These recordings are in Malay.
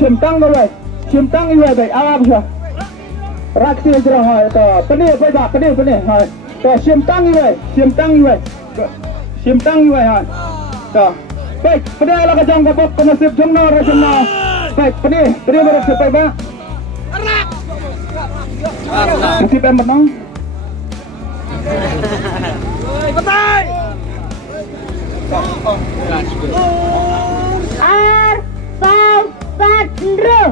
Sim tăng đâu vậy? Sim tăng như vậy áp chưa? Rắc tiền chưa hỏi Penny bây giờ Penny hỏi sim tăng như vậy sim tăng như vậy hỏi baik Penny ala ka jang kapok ka nasib jumno ra jumno baik Penny baru sampai ba nasib em menang Betul. Ar Sao Sandro.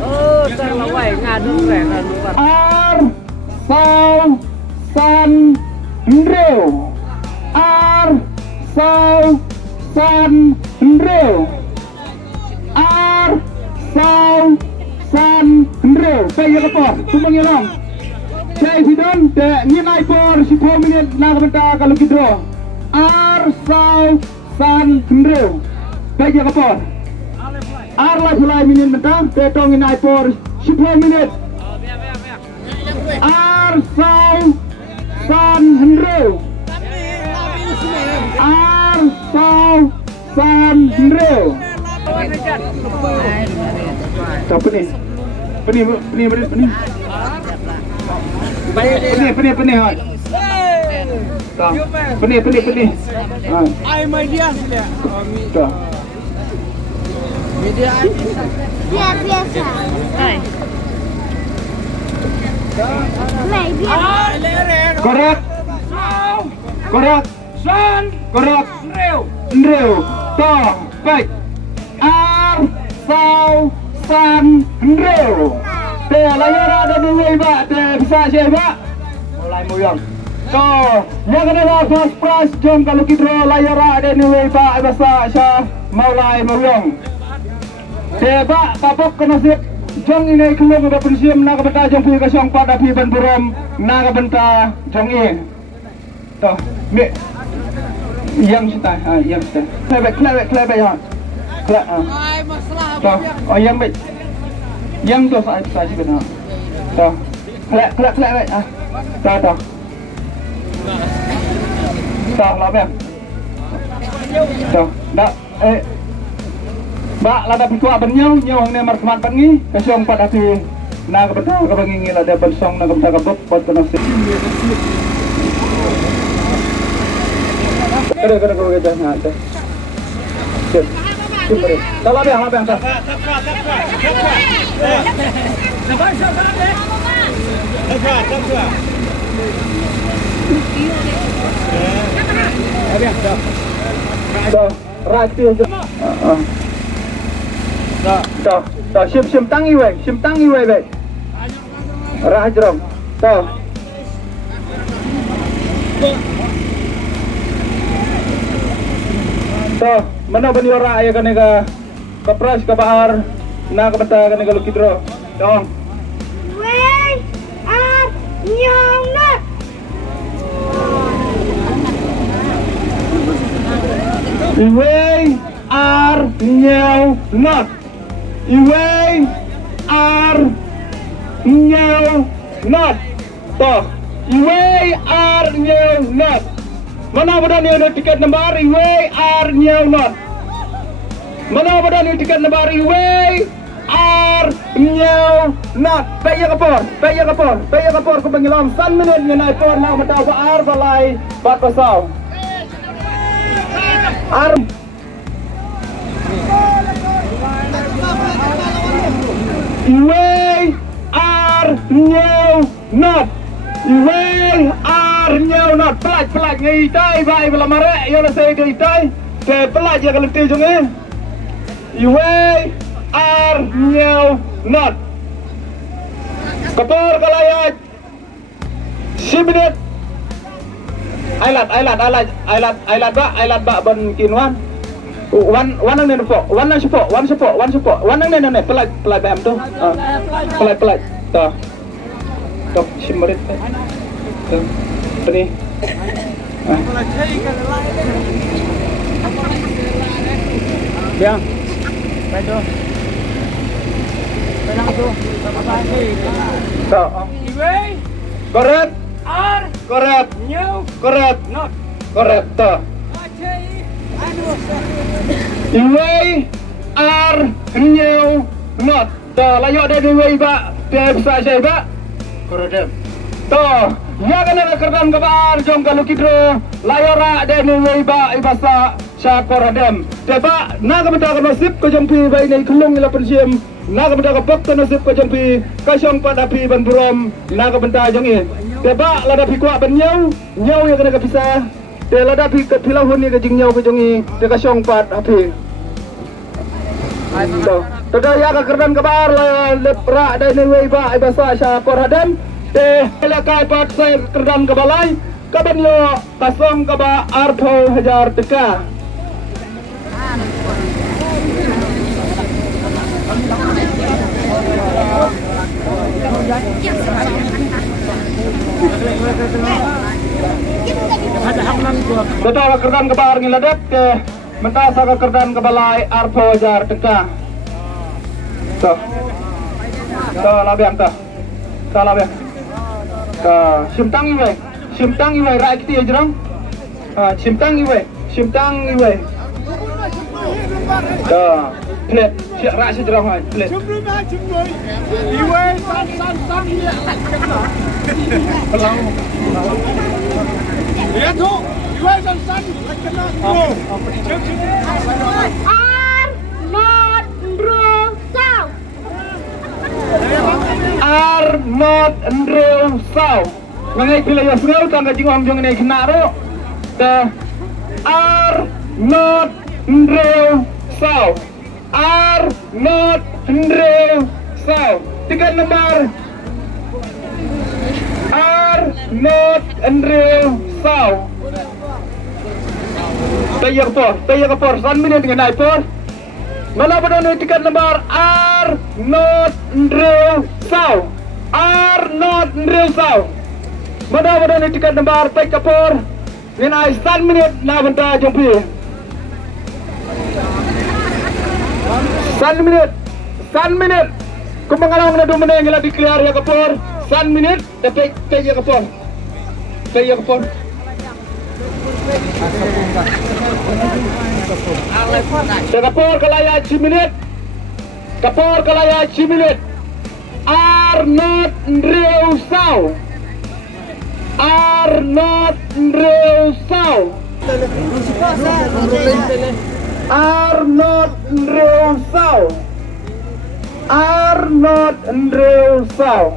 Oh, saya mau ngadu ngadu. Ar Sao Sandro. Ar Sao Sandro. Ar Sao Sandro. Saya apa? Tumbang yang saya sidon nilai por 10 minit nak benda kalau kita Ar Sao Sandro. Saya apa? Ar lah mulai minit benda tetong nilai por 10 minit. Ar Sao Sandro. Ar Sao Sandro. Siapa ni? Penny. Penny hai. Penny. Ai media sudah. Media Biasa. Correct. Nreo. To. Baik. Ar Sao Sandro. Layar ada dua iba, bisa siapa? Mulai muyang. Yang kedua first prize jom kalau kita layar ada dua iba, bahasa Syah mulai muyang. Sebab papok kenasib jong ini kelung ada pensiam nak benta jong pi kasong pada pi ban buram nak benta jong ini. Toh, mi yang kita, yang kita. Klep ya. Klep. Ai masalah. Toh, yang baik. Yang tu saya benar. Toh, kelak baik. Toh. Toh, lapar. Toh, dak Bak lada pikua benyau ni markeman pangi kasong pada ti na kabata ka bangingi lada bansong na kabata kabok pot kana si. Kada ko kita na ta. Super. Dalam yang apa yang tak? Sim tangi we baik. Rah jerong. Mana bani orang ayah kan ke pras ke bahar na ke beta kan kalau kidro dong Wey Ar Nyonat. Iway ar nyaw not Iway ar nyaw not toh Iway ar nyaw not. Mana pada ni ada tiket lembar Iway ar nyaw not. Mana pada ni tiket lembar Iway ar nyaw not. Paya kapor ko bangilam san minit nga naipor na mataw sa ar balay bat pasaw. Ar Iway ar nyaw not. Iway ar nyaw not. Pelaj ngai tai bai bela mare yo la sei dei tai ke pelaj ya kalti jonge. Iway ar nyaw not. Kapor kalayat 10 minit. Ailat ba ban kinwan. Wan nang ne po. Wan nang ne pelaj bam tu. Pelaj. Tok 10 menit. Ini. Ya. Baik. Iway Correct. ar Correct. new Correct. not. Correct. Aja Iway ar new not. To layo ada iway ba. Dia bisa saya ba. Koradem. To ya kana kerdan kabar jong kalau kidro layo ra ada iway ba ibasa sya koradem. Teba na ka benda nasib ko jong pi ba ini kulung ila pensiam. Na ka benda ka bak nasib ko jong pi ka syong pada pi ban burom na ka benda jong i. Teba lada pi kuat ban nyau ya kana ka bisa. Dia lada pi ke pilahun ni ke jing nyau ke jong i. Dia ka syong pat api. Tada ya ka kerdan kabar lepra ada ni ba ibasa sya koradem. Lekai pat saya kerdan ke balai kaban yo pasong ke ba 8,000 taka. Betul kerdan ke bar ngiladet ke mentah sa kerdan ke balai 8,000 taka. Tuh. Tuh labiang tuh. Tuh labiang. Simtang iwe ra kiti ajrang simtang iwe plate siap ra sejrang hai plate Iwe san ya. pelang Ya tu. Iwe san kena bro. Not Drew South. Not Drew South. Ngai pila ya sunau tangga jingong jong nei kena ro. Not Drew South. Not Drew South. Tiga nomor. Not Drew South. Tayak por. San minit dengan naik por. Mana pada ni tiket nomor Not Drew South. Not Drew South. Mana pada ni tiket nomor Tayak por. Dengan san minit na benda jumpi. San minit. Kau mengalang na 2 menit ngila declare ya kapor. San minit dapat Tayak por. Kapor kalaya 1 minit. Not Drew South. Not Drew South. Not Drew South. Not Drew South.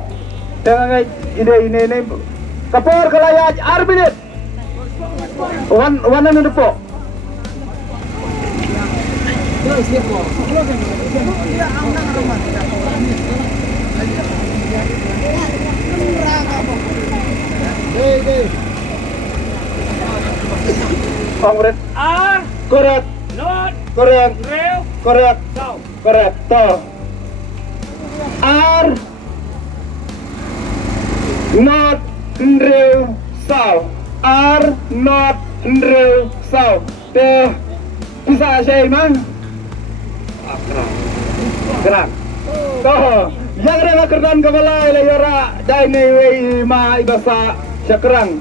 Jangan ini. Kapor kalaya 1 minit. One and po. Correct. Correct. Not Correct. Drew Correct. South. Correct. To. Not Drew South. Not Drew South. Bisa saya mang? Gerak. Toh, yang ada kerdan kebalai layora daine wei ma ibasa cakrang.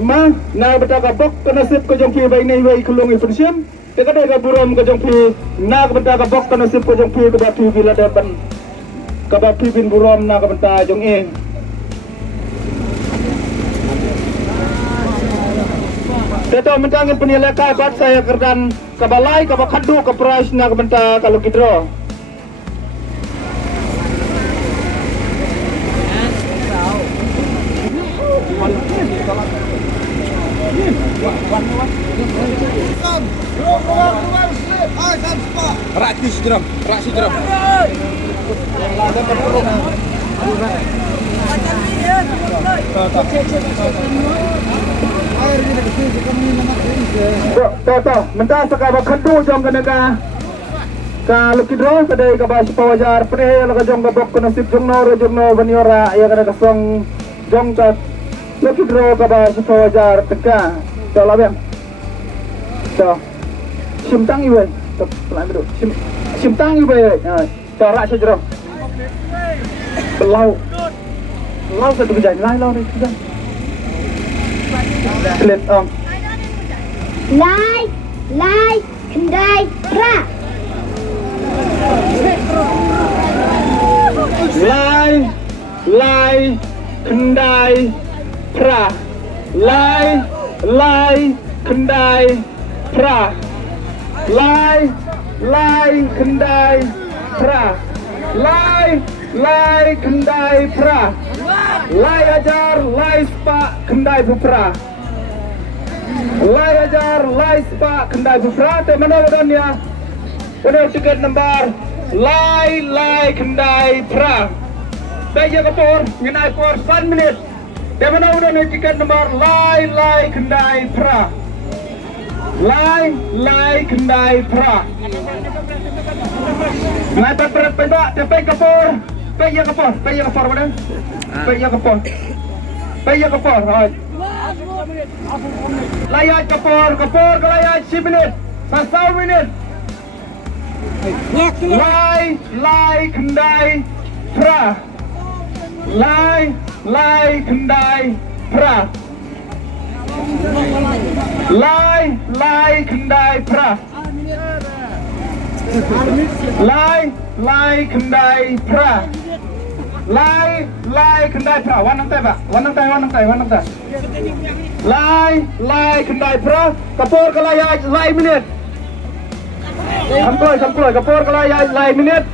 Ma na betaka bok kanasip ko jongpi bai nei wei kulung ipensiam. Tekada ga burom ko jongpi na betaka bok kanasip ko jongpi ko batu bila depan. Kabapi bin burom na kabenta jong e. Teto mentangin penilai bat saya kerdan kabalai kabakadu ke price na kabenta kalau kidro. Rakis drum. Toh, mentah sekaba kadu jong kanaka. Kalau kidro kadai kabas pawajar pre la jong kabok nasib jong no baniora ya kana kasong jong ta. Lo kidro kabas pawajar teka. To labem. To. Simtang iwe. To pelan dulu. Simtang iwe. To rak sejro. Belau satu kejadian lain lau ni sudah. Pelit Lai Kendai Pra. Lai Kendai Pra. Lai Kendai Pra. Lai Kendai Pra. Lai Kendai Pra. Lai ajar lai spa Kendai Pra. Lai ajar lai spa Kendai Pra. Mana udah ya? Udah tiket nomor Lai Kendai Pra. Saya kapor ngenai por 1 minit. Dia mana udah nih tiket nomor Lai Kendai Pra. Lai Kendai Pra. Ngai perak tepai kapor. Paya kapor mana? Paya kapor. Right. Layat kapor kelayat 10 minit. 1 minit. Lai Kendai Pra. Lai Kendai Pra. Lai Kendai Pra. Lai Kendai Pra. Lai Kendai Pra. Wanang tay. Lai Kendai Pra. Kapor kelayat lai minit. Samploy kapor kelayat lai minit.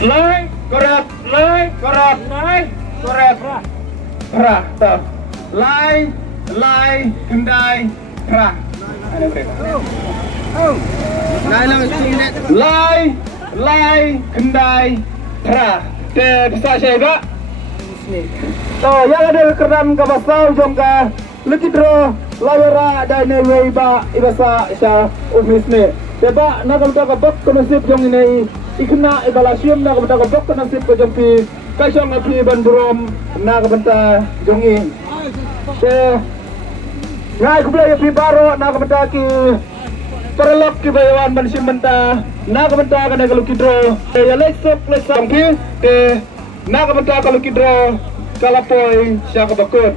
Lai korek Pra. Lai Kendai Pra. Lai Kendai Pra. Bisa saya enggak? Oh, yang ada keram kabasau jongka lekidro layara dan weiba ibasa sya umisne. Deba nakam ta kabak konasip jong ini ikna ibalasium nakam ta kabak konasip ko jong pi kasyong api bandurom nakam ta jong in. Ngai kublay pi baro nakam ta ki perlok ki bayawan bansim benta nakam ta kana kalukidro ya lesok jong pi nakam ta kalukidro kalapoy sya kabakut.